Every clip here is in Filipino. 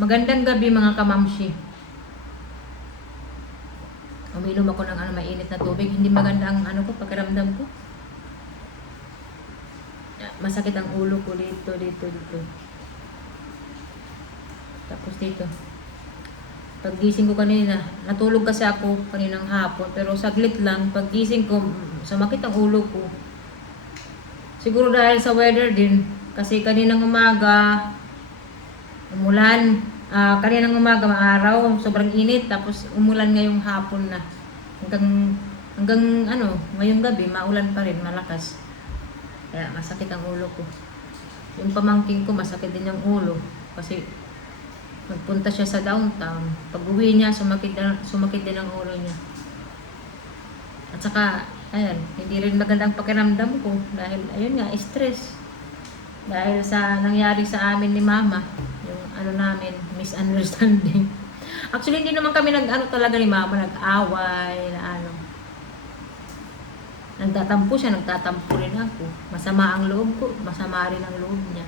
Magandang gabi mga kamamshi. Uminom ako ng mainit na tubig. Hindi maganda ang pakiramdam ko. Masakit ang ulo ko dito. Tapos dito. Paggising ko kanina, natulog kasi ako kaninang hapon. Pero saglit lang, paggising ko, sumakit ang ulo ko. Siguro dahil sa weather din. Kasi kaninang umaga, umulan. Kaninang umaga maaraw, sobrang init. Tapos umulan ngayong hapon na. Hanggang ngayong gabi, maulan pa rin, malakas. Kaya masakit ang ulo ko. Yung pamangking ko, masakit din yung ulo. Kasi nagpunta siya sa downtown. Pag uwi niya, sumakit din ang ulo niya. At saka, ayan, hindi rin magandang pakiramdam ko. Dahil, ayun nga, stress. Dahil sa nangyari sa amin ni Mama, yung namin, misunderstanding. Actually, hindi naman kami talaga ni Mama, nag-away, nagtatampo siya, nagtatampo rin ako. Masama ang loob ko, masama rin ang loob niya.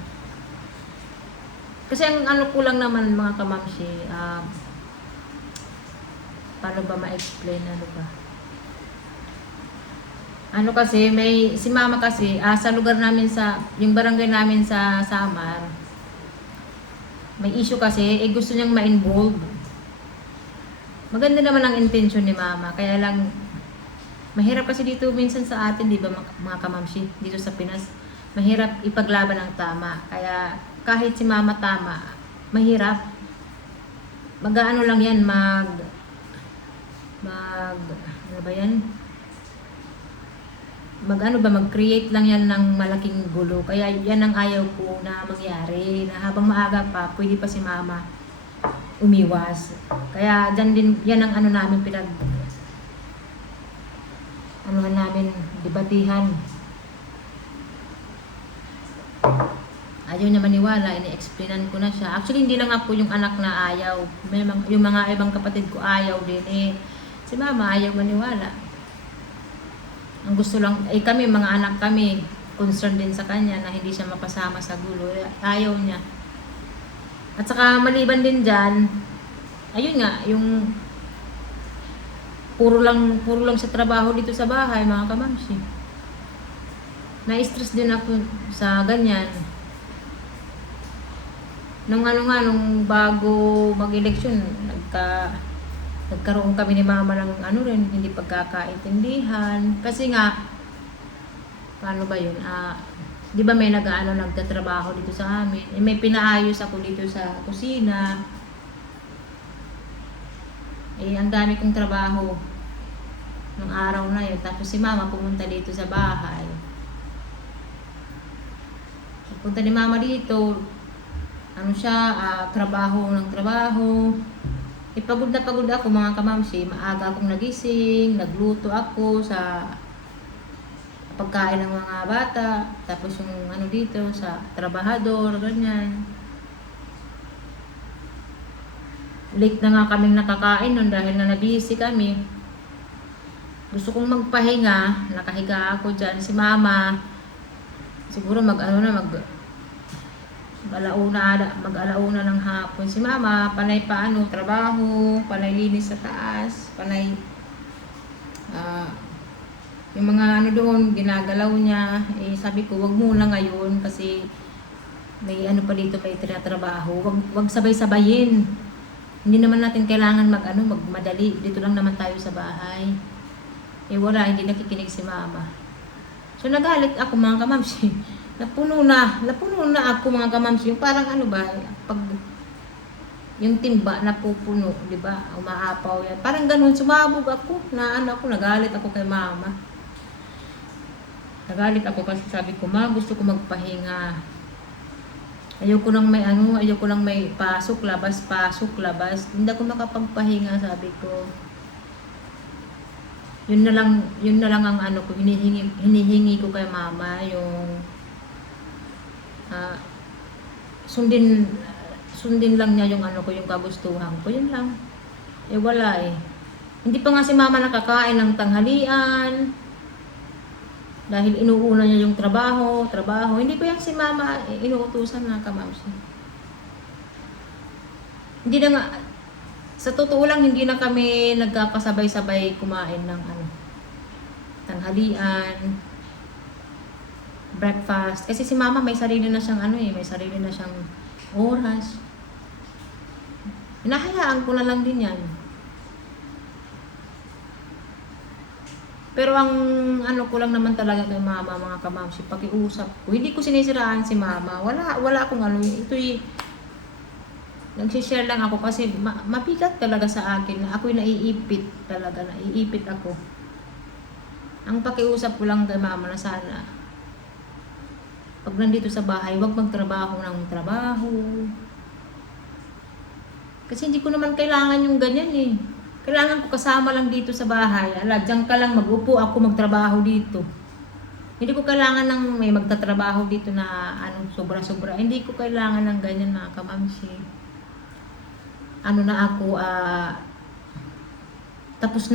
Kasi ang ko lang naman mga kamamshi, paano ba ma-explain, kasi, si Mama kasi, sa lugar namin yung barangay namin sa Samar, may issue kasi, gusto niyang ma-involve. Maganda naman ang intention ni Mama, kaya lang, mahirap kasi dito minsan sa atin, di ba mga kamamshi, dito sa Pinas, mahirap ipaglaban ang tama. Kaya kahit si Mama tama, mahirap. Lang yan, mag-create lang yan ng malaking gulo. Kaya yan ang ayaw ko na mangyari, na habang maaga pa, pwede pa si Mama umiwas. Kaya dyan din, yan ang namin namin debatihan. Ayaw niya maniwala, ini-explainan ko na siya. Actually, hindi lang ako yung anak na ayaw. Yung mga ibang kapatid ko ayaw din. Si Mama ayaw maniwala. Ang gusto lang, kami, mga anak kami, concerned din sa kanya na hindi siya mapasama sa gulo. Ayaw niya. At saka maliban din dyan, ayun nga, yung puro lang sa trabaho dito sa bahay, mga kamamshi. Na-stress din ako sa ganyan. Nung bago mag-eleksyon, nagkaroon kami ni Mama ng hindi pagkakaintindihan. Kasi nga, paano ba yun? Di ba may nagtatrabaho dito sa amin? May pinaayos ako dito sa kusina. Ang dami kong trabaho nung araw na yun. Tapos si Mama pumunta dito sa bahay. Punta ni Mama dito, trabaho ng trabaho. Pagod na pagod ako mga kamamshi. Maaga akong nagising, nagluto ako sa pagkain ng mga bata. Tapos yung dito sa trabahador, ganyan. Late na nga kaming nakakain nun dahil na nabisi kami. Gusto kong magpahinga, nakahiga ako dyan. Si Mama, siguro mag-alauna ng hapon. Si Mama, panay trabaho, panay linis sa taas, panay yung mga doon, ginagalaw niya. Sabi ko, wag muna ngayon kasi may pa dito, may tinatrabaho. Wag sabay-sabayin. Hindi naman natin kailangan magmadali. Dito lang naman tayo sa bahay. Wala, hindi nakikinig si Mama. So nagalit ako mga kamamshi. Napuno na ako mga kamamshi. Yung parang pag yung timba napupuno, di ba? Umaapaw yan. Parang ganun, sumabog ako. Nagalit ako kay Mama. Nagalit ako kasi sabi ko, Ma, gusto ko magpahinga. Ayoko nang may pasok, labas. Hindi ako makapagpahinga, sabi ko. Yun na lang ang ko, hinihingi ko kay Mama, yung sundin lang niya yung yung kagustuhan ko, yun lang. Wala Hindi pa nga si Mama nakakain ng tanghalian. Dahil inuuna niya yung trabaho. Hindi ko yan si Mama inuutusan na kamamsi. Hindi na nga, sa totoo lang, hindi na kami nagkakasabay-sabay kumain ng ano, tanghalian, breakfast. Kasi si mama may sarili na siyang ano may sarili na siyang oras. Hinahayaan ko na lang din yan. Pero ang ano ko lang naman talaga kay mama, mga kamamsi, pakiusap ko. Hindi ko sinisiraan si mama. Wala akong ano. Ito'y nagsishare lang ako kasi mabigat talaga sa akin na ako'y naiipit talaga. Naiipit ako. Ang pakiusap ko lang kay mama na sana pag nandito sa bahay, huwag magtrabaho ng trabaho. Kasi hindi ko naman kailangan yung ganyan eh. Kailangan ko kasama lang dito sa bahay. Ala, diyan ka lang mag-upo, ako magtrabaho dito. Hindi ko kailangan ng may magtatrabaho dito na ano, sobra-sobra. Hindi ko kailangan ng ganyan, mga kamamsi. Ano na ako, tapos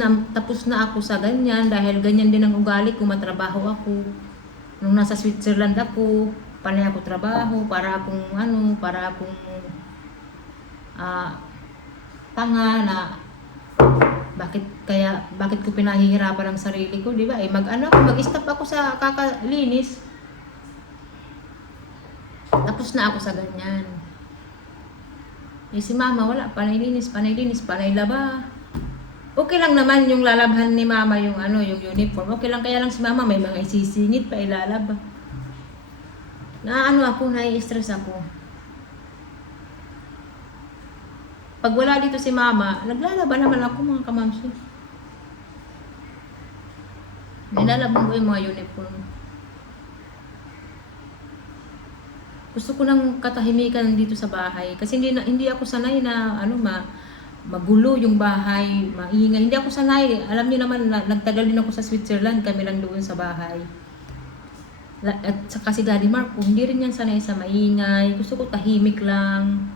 na ako sa ganyan dahil ganyan din ang ugali ko, matrabaho ako. Nung nasa Switzerland ako, panay ako trabaho, para akong tanga na bakit ko pinahihirapan ang sarili ko, di ba? Mag-stop ako sa kakalinis. Tapos na ako sa ganyan. Si mama wala, panay linis, panay laba. Okay lang naman yung lalabhan ni mama yung yung uniform. Okay lang, kaya lang si mama may mga isisingit pa ilalaba. Nai-stress ako. Pag wala dito si mama, naglalaba naman ako, mga kamamsi. Nilalabang ko yung mga uniform. Gusto ko ng katahimikan dito sa bahay kasi hindi ako sanay na magulo yung bahay, maingay. Hindi ako sanay. Alam niyo naman na nagtagal din ako sa Switzerland, kami lang doon sa bahay. At saka si Daddy Marco, hindi rin yan sanay sa maingay. Gusto ko tahimik lang.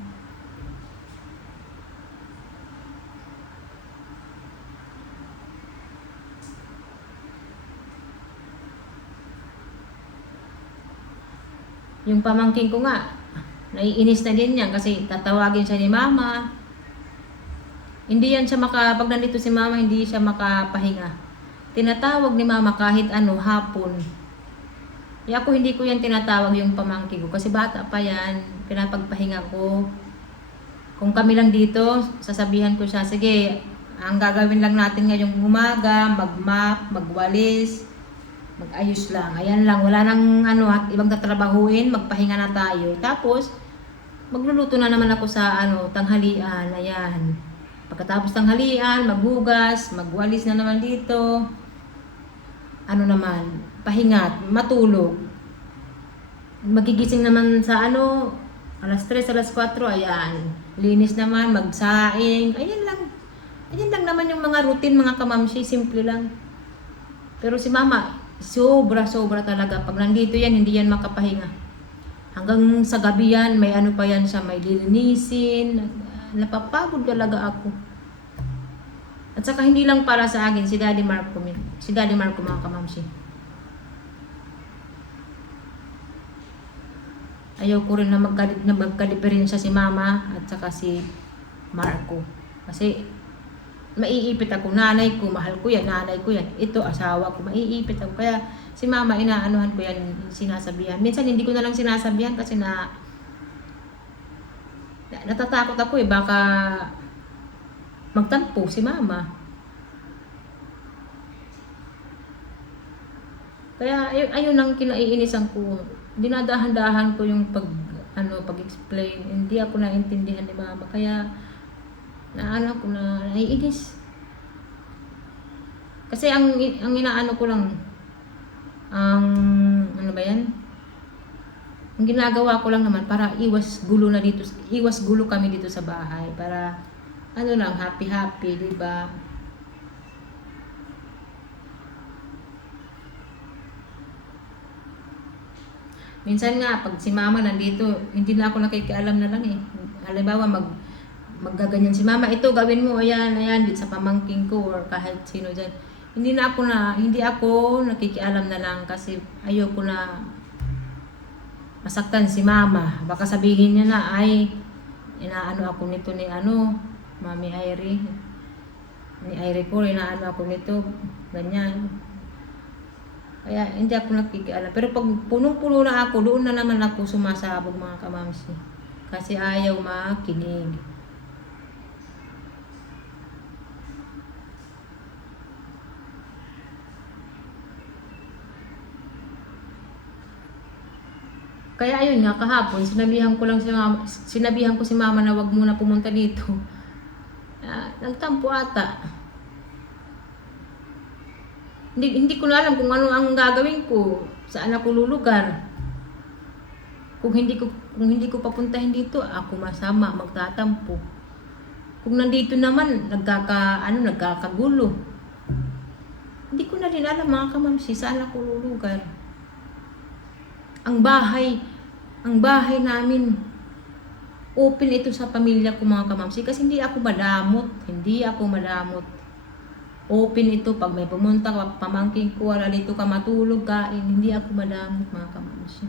Yung pamangking ko nga, naiinis na din yan kasi tatawagin siya ni mama. Hindi yan siya pag nandito si mama, hindi siya makapahinga. Tinatawag ni mama kahit hapon. Ako hindi ko yan tinatawag yung pamangkin ko kasi bata pa yan, pinapagpahinga ko. Kung kami lang dito, sasabihan ko siya, sige, ang gagawin lang natin ngayong umaga, mag-map, magwalis, mag-ayos lang. Ayan lang, wala nang ibang tatrabahuin, magpahinga na tayo. Tapos, magluluto na naman ako sa tanghalian. Ayan. Pagkatapos tanghalian, maghugas, magwalis na naman dito. Pahinga, matulog. Magigising naman sa alas 3, alas 4, ayan. Linis naman, magsaing. Ayan lang. Ayan lang naman yung mga routine, mga kamamsi, simple lang. Pero si mama, sobra talaga. Pag nandito yan, hindi yan makapahinga. Hanggang sa gabi yan, may pa yan siya, may lilinisin. Napapagod talaga ako. At saka hindi lang para sa akin, si Daddy Marco, mga kamamsi. Ayaw ko rin na magkadiferensya si mama at saka si Marco. Kasi maiipit ako, nanay ko, mahal ko yan, nanay ko yan. Ito, asawa ko, maiipit ako. Kaya si mama, inaanuhan ko yan, sinasabihan. Minsan hindi ko na lang sinasabihan kasi natatakot ako baka magtampo si mama. Kaya ayun ang kinaiinisan ko. Dinadahan-dahan ko yung pag-explain. Hindi ako naintindihan ni mama. Kaya ko na naiinis. Kasi ang inaano ko lang ang ang ginagawa ko lang naman para iwas gulo kami dito sa bahay para happy, di ba? Minsan nga pag si mama nandito, hindi na ako nakikialam na lang halimbawa maggaganyan si mama, ito gawin mo, ayan dito sa pamangking ko or kahit sino dyan. Hindi ako nakikialam na lang kasi ayoko na masaktan si mama. Baka sabihin niya na inaano ako nito ni ano, Mami Irie. Ni Irie ko, inaano ako nito, ganyan. Kaya hindi ako nakikialam. Pero pag punong-puno na ako, doon na naman ako sumasabog mga kamamsi. Kasi ayaw makinig. Kaya ayun nga, kahapon, sinabihan ko si mama na wag muna pumunta dito. Nagtampo ata. Hindi ko na alam kung ano ang gagawin ko. Saan ako lulugar. Kung hindi ko papuntahin dito, ako masama, magtatampo. Kung nandito naman, nagkakagulo. Hindi ko na rin alam mga kamamsi, saan ako lulugar. Ang bahay namin, open ito sa pamilya ko mga kamamsi kasi hindi ako madamot. Open ito pag may pumunta ka, pamangkin ko, wala dito ka matulog, kain, hindi ako madamot mga kamamsi.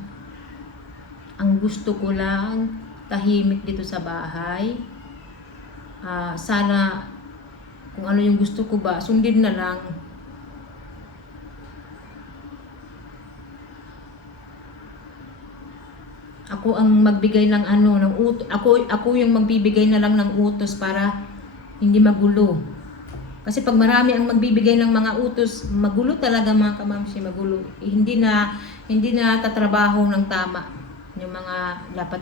Ang gusto ko lang, tahimik dito sa bahay. Sana, kung ano yung gusto ko ba, sundin na lang. Ako ang magbigay ng ako yung magbibigay na lang ng utos para hindi magulo. Kasi pag marami ang magbibigay ng mga utos, magulo talaga mga kamamsi, magulo. Hindi na tatrabaho ng tama yung mga dapat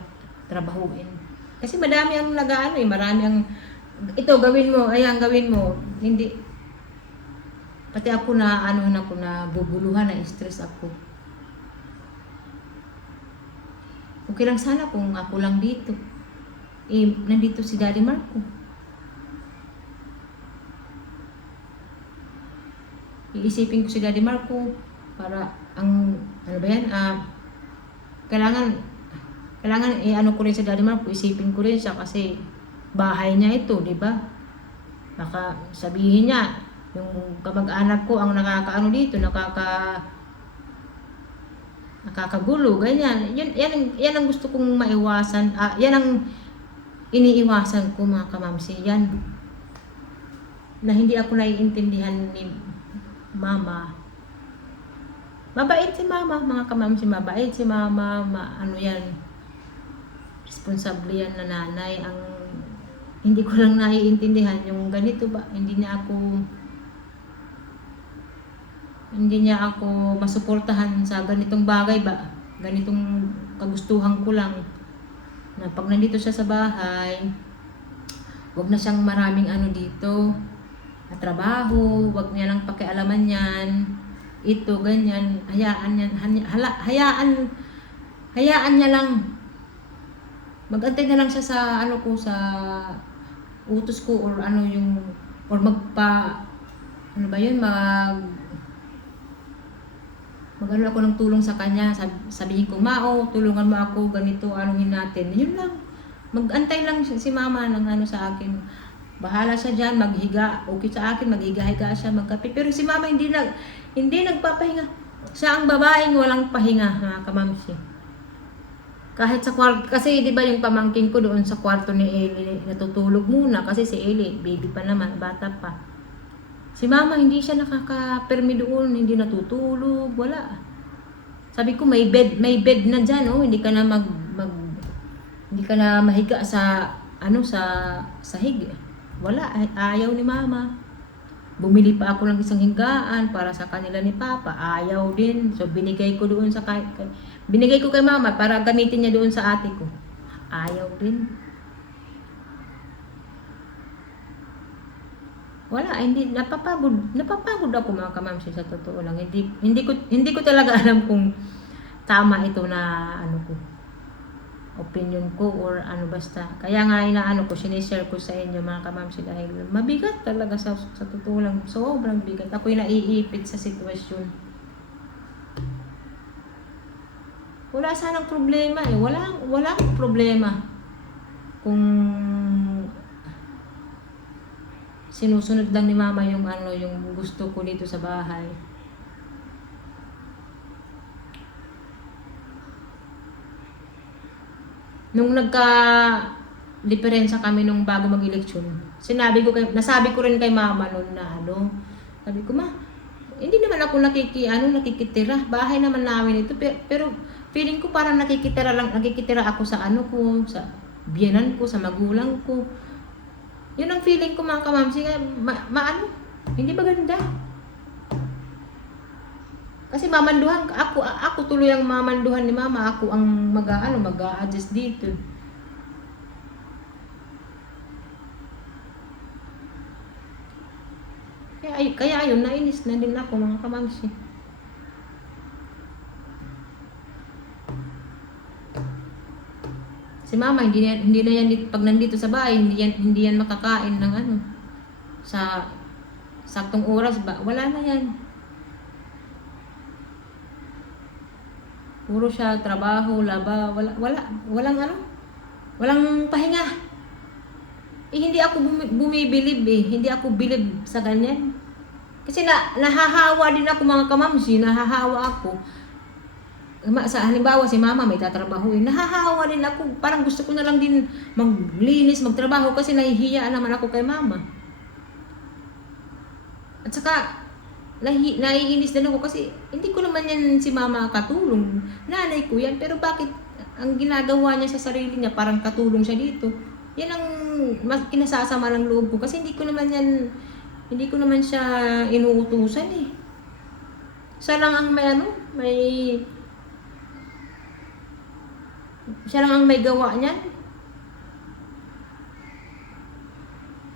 trabahuin. Kasi marami ang marami ang ito gawin mo, ayan gawin mo. Hindi pati ako na bubuluhan, na stress ako. Okay lang sana kung ako lang dito. Nandito si Daddy Marco. Iisipin ko si Daddy Marco para kailangan ko rin si Daddy Marco, isipin ko rin siya kasi bahay niya ito, di ba? Baka sabihin niya, yung kamag-anak ko ang nakakagulo, ganyan. Yan ang gusto kong maiwasan. Yan ang iniiwasan ko mga kamamsi. Yan. Na hindi ako naiintindihan ni mama. Mabait si mama, mga kamamsi. Mabait si mama. Yan. Responsable yan na nanay. Ang hindi ko lang naiintindihan yung ganito ba. Hindi niya ako masuportahan sa ganitong bagay ba, ganitong kagustuhan ko lang na pag nandito siya sa bahay, wag na siyang maraming dito na trabaho, wag niya lang pakialaman yan, ito ganyan, hayaan niya lang, magantay na lang siya sa sa utos ko or magano ako ng tulong sa kanya, sabihin ko, tulungan mo ako, ganito, anuhin natin. Yun lang. Magantay lang si mama ng sa akin. Bahala siya dyan, maghiga. Okay sa akin, maghiga-higa siya, magkape. Pero si mama hindi nagpapahinga. Siya ang babaeng walang pahinga, mga kamamsi. Kahit sa kwarto, kasi di ba yung pamangkin ko doon sa kwarto ni Eli, natutulog muna kasi si Eli, baby pa naman, bata pa. Si mama, hindi siya nakaka-permi doon, hindi natutulog, wala. Sabi ko, may bed na dyan, hindi ka na hindi ka na mahiga sa sahig. Wala, ayaw ni mama. Bumili pa ako ng isang hinggaan para sa kanila ni Papa, ayaw din. So, binigay ko kay mama para gamitin niya doon sa ate ko. Ayaw din. Wala, hindi napapagod ako mga kamamsi, sa totoo lang. Hindi ko talaga alam kung tama ito na opinion ko or basta. Kaya nga sinishare ko sa inyo mga kamamsi dahil mabigat talaga sa totoo lang. Sobrang bigat. Ako'y naiipit sa sitwasyon. Wala sanang problema walang problema kung sinusunod lang ni mama yung gusto ko dito sa bahay. Nung diferensya kami nung bago mag-eleksyon. Nasabi ko rin kay mama noon na ano, sabi ko, ma, hindi naman ako nakikitira. Bahay naman namin ito. Pero feeling ko parang nakikitira ako sa ano ko, sa biyenan ko, sa magulang ko. Yun ang feeling ko mga kamamsi. Ano, hindi ba ganda? Kasi mamanduhan, ako tuloy ang mamanduhan ni mama. Ako ang mag-a-adjust dito. Kaya ayun, nainis na din ako mga kamamsi. Si mama, hindi na yan, pag nandito sa bahay, hindi yan makakain ng ano, sa saktong oras ba, wala na yan. Puro siya trabaho, laba, walang ano, walang pahinga. Hindi ako bumibilib hindi ako bilib sa ganyan. Kasi nahahawa din ako mga kamamsi, nahahawa ako. Halimbawa si mama may tatrabahuin, nahahawa din ako, parang gusto ko na lang din maglinis, magtrabaho kasi nahihiya naman ako kay mama. At saka naiinis din ako kasi hindi ko naman yan si mama katulong. Nanay ko yan, pero bakit ang ginagawa niya sa sarili niya parang katulong siya dito? Yan ang kinasasama ng loob ko kasi hindi ko naman siya inuutusan eh. Siya lang ang siya lang ang may gawa niyan.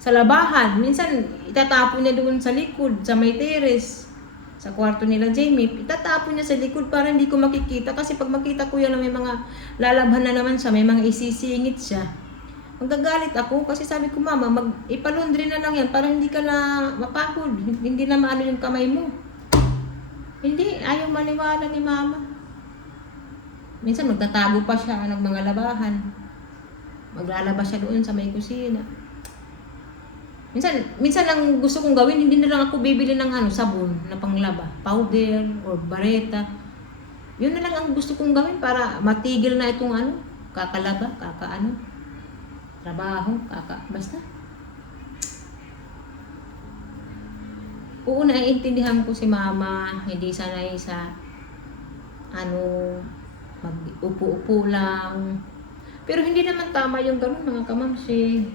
Sa labahan, minsan itatapon niya doon sa likod, sa may terrace, sa kwarto nila Jamie, itatapon niya sa likod para hindi ko makikita kasi pag makita ko yan na may mga lalabhan na naman siya, may mga isisingit siya. Magagalit ako kasi sabi ko, mama, ipalundri na lang yan para hindi ka na mapagod, hindi na maano yung kamay mo. Hindi, ayaw maniwala ni mama. Minsan magtatago pa siya ng mga labahan. Maglalaba siya doon sa may kusina. Minsan ang gusto kong gawin, hindi na lang ako bibili ng sabon na panglaba, powder or bareta. Yun na lang ang gusto kong gawin para matigil na itong kakalaba, trabaho, basta. Oo, naiintindihan ko si mama, hindi sanay sa mag-upo-upo lang. Pero hindi naman tama yung ganun mga kamamsi.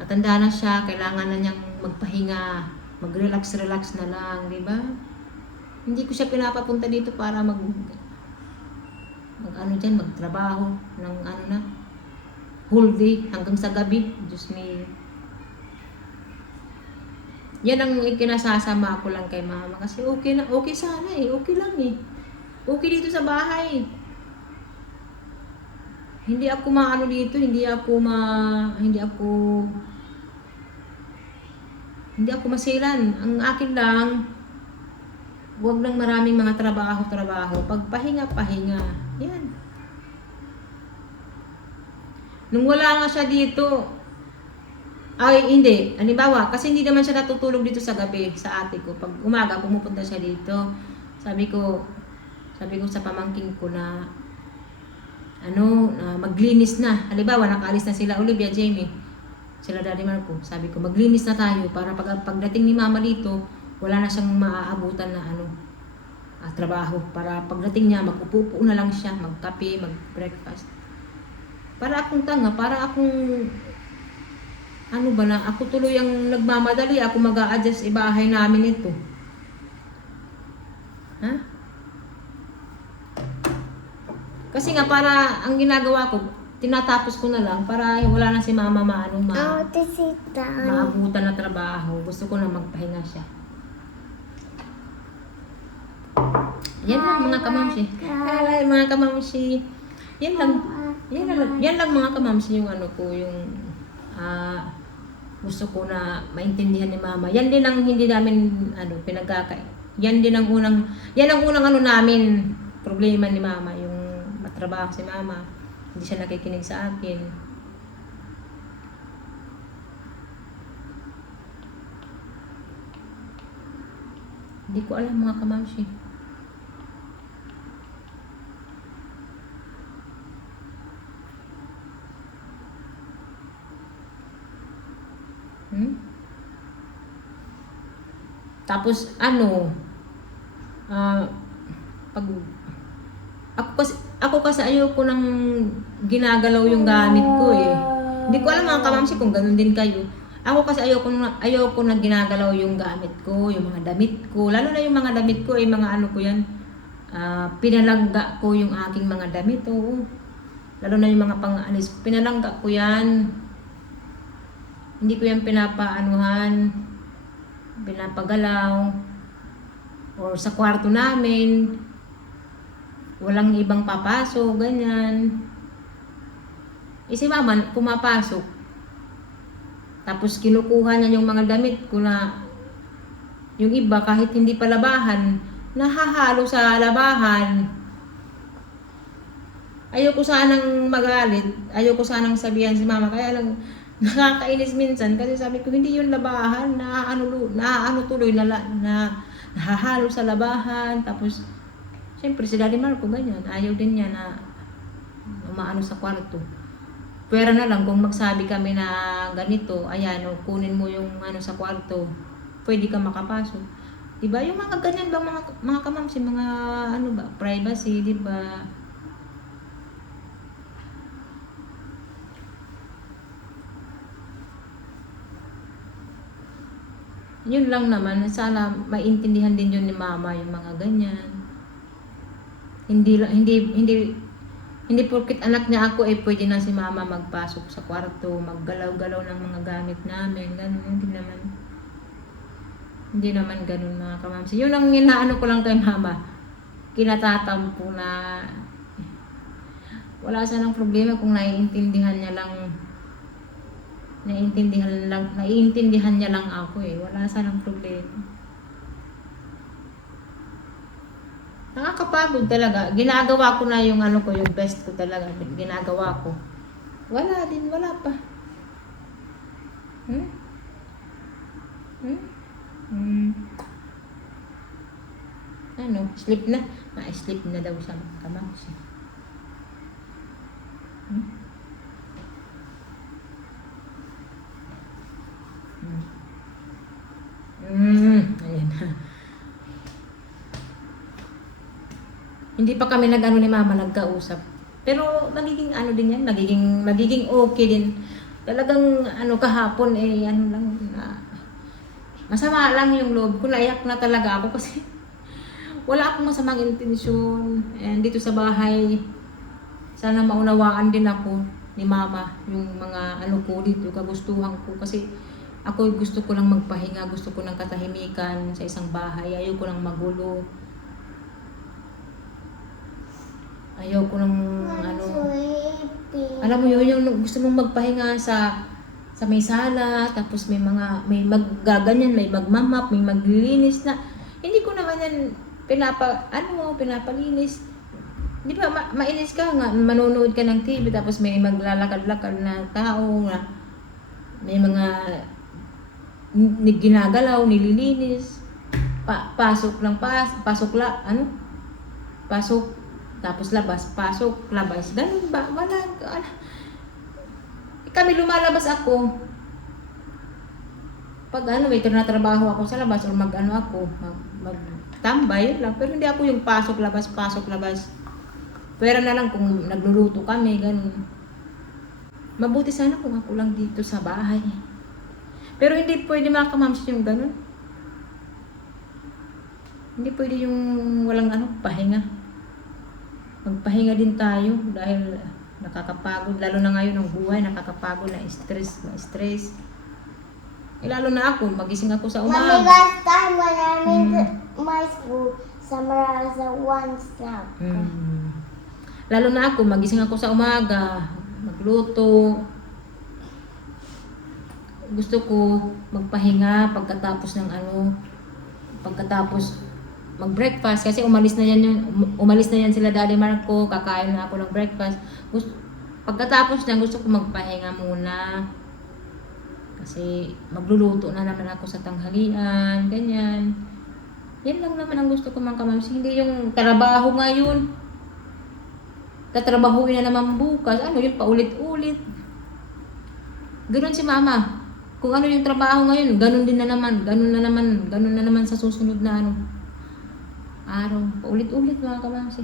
Matanda na siya, kailangan na niyang magpahinga, mag-relax na lang, di ba? Hindi ko siya pinapapunta dito para magtrabaho ng whole day hanggang sa gabi. Diyos me. Yan ang ikinasasama ko lang kay mama kasi okay sana okay lang okay dito sa bahay. Hindi ako dito, hindi ako masilan. Ang akin lang, wag lang maraming mga trabaho. Pagpahinga. Yan. Nung wala nga siya dito, hindi. Halimbawa, kasi hindi naman siya natutulog dito sa gabi sa ate ko. Pag umaga, pumupunta siya dito. Sabi ko sa pamangkin ko na maglinis na. Halimbawa, nakaalis na sila Olivia, Jamie, sila Daddy Marco. Sabi ko, maglinis na tayo para pagdating ni mama dito, wala na siyang maaabutan na trabaho. Para pagdating niya, mag-upo na lang siya, magkape, mag-breakfast. Para akong tanga, para akong ako tuloy ang nagmamadali, ako mag-a-adjust ibahay namin ito. Ha? Kasi nga para ang ginagawa ko, tinatapos ko na lang para wala na si mama maabutan na trabaho. Gusto ko na magpahinga siya. Yan lang mga kamamsi. Hi mga kamamsi. Yan lang mga kamamsi yung yung gusto ko na maintindihan ni mama. Yan din ang hindi namin Yan ang unang namin problema ni mama, yung matrabaho si mama. Hindi siya nakikinig sa akin. Hindi ko alam mga kamamsi. Hmm? Tapos ano, ah, pag ako kasi ayoko nang ginagalaw yung gamit ko eh. Hindi ko alam mga kamamsi kung ganun din kayo. Ako kasi ayoko na ginagalaw yung gamit ko, yung mga damit ko. Lalo na yung mga damit ko, mga ano ko yan. Pinalangga ko yung aking mga damit. Oo. Lalo na yung mga pang-alis. Pinalangga ko yan. Hindi ko yan pinapaanuhan, pinapagalaw. Or sa kwarto namin, walang ibang papasok, ganyan. Si mama, pumapasok. Tapos kinukuha niya yung mga damit ko na yung iba kahit hindi pa labahan, nahahalo sa labahan. Ayoko sanang magalit, ayoko sanang sabihan si mama, kaya lang nakakainis minsan kasi sabi ko hindi yung labahan, naaano tuloy na nahahalo sa labahan. Tapos siyempre si Daddy Marco ganyan, ayaw din niya na umaano sa kwarto. Pwera na lang kung magsabi kami na ganito, ayan, kunin mo yung ano sa kwarto, pwede ka makapasok. Diba? Yung mga ganyan ba mga kamamsi, mga ano ba, privacy, diba? Yun lang naman, sana maintindihan din yun ni mama yung mga ganyan. Hindi porket anak niya ako pwede na si mama magpasok sa kwarto, maggalaw-galaw ng mga gamit namin, ganun. Hindi naman ganun mga kamamsi. Yun ang inaano ko lang kay mama. Kinatatampo na wala sanang problema kung naiintindihan niya lang ako Wala sanang problema. Nakakapagod talaga. Ginagawa ko na yung ano ko, yung best ko talaga. Ginagawa ko. Wala pa. Hmm? Ano, sleep na. Ma-sleep na daw sa kamamsi. Ayan. Hindi pa kami nag-ano ni mama, nagkausap. Pero magiging ano din yan, magiging okay din. Talagang ano kahapon ano lang masama lang yung loob ko, naiyak na talaga ako kasi wala akong masamang intensyon. And dito sa bahay, sana maunawaan din ako ni mama yung mga ano ko dito, kagustuhan ko kasi ako gusto ko lang magpahinga, gusto ko ng katahimikan sa isang bahay, ayaw ko lang magulo. Ayaw ko ng ano. Alam mo yun, yung gusto mong magpahinga sa may sala, tapos may maggaganyan, may magmamap, may maglilinis na. Hindi ko naman yan pinapalinis. Di ba, mainis ka nga, manonood ka ng TV, tapos may maglalakad-lakad na tao na may mga ginagalaw, nililinis. Pasok, tapos labas, pasok, labas. Ganun ba? Wala. Kami lumalabas ako. Pag may trabaho ako sa labas or magtambay lang. Pero hindi ako yung pasok, labas. Pero na lang kung nagluluto kami, ganun. Mabuti sana kung ako lang dito sa bahay. Pero hindi pwede mga kamamsi yung ganun. Hindi pwede yung walang pahinga. Magpahinga din tayo dahil nakakapagod. Lalo na ngayon ang buhay, nakakapagod na stress. Lalo na ako, magising ako sa umaga. Mommy, last time when I'm in my school, Samaraza once now. Lalo na ako, magising ako sa umaga, magluto. Gusto ko magpahinga pagkatapos mag-breakfast kasi umalis na yan sila Daddy Marco, kakain na ako ng breakfast. Pagkatapos niyan gusto ko magpahinga muna. Kasi magluluto na naman ako sa tanghalian, ganyan. Yan lang naman ang gusto ko mga kamamsi. Hindi yung trabaho ngayon. Tatrabahuin na naman bukas. Yun, paulit-ulit. Ganoon si mama. Kung ano yung trabaho ngayon, ganun din na naman, ganun na naman sa susunod na araw. Paulit-ulit mga kamamsi.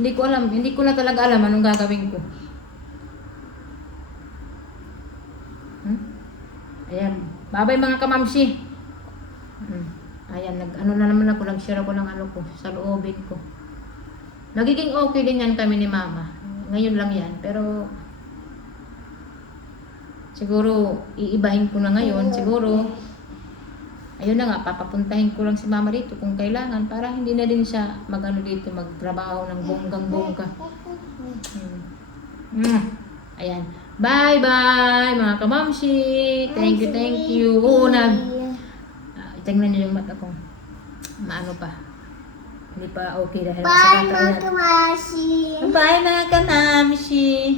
Hindi ko na talaga alam anong gagawin ko. Ayan. Bye-bye mga kamamsi. Ayan, nag-share ako ng ko, sa loobin ko. Nagiging okay din yan kami ni mama. Ngayon lang yan, pero siguro iibahin ko na ngayon. Siguro, ayun na nga, papapuntahin ko lang si mama dito kung kailangan para hindi na din siya dito, magtrabaho ng bonggang-bongga. Ayan. Bye-bye mga kamamsi. Thank you. Oo, tingnan niyo yung mata ko. Maano pa. Hindi pa okay dahil sa Bye, kakain. mga kamamsi. Bye mga kamamsi.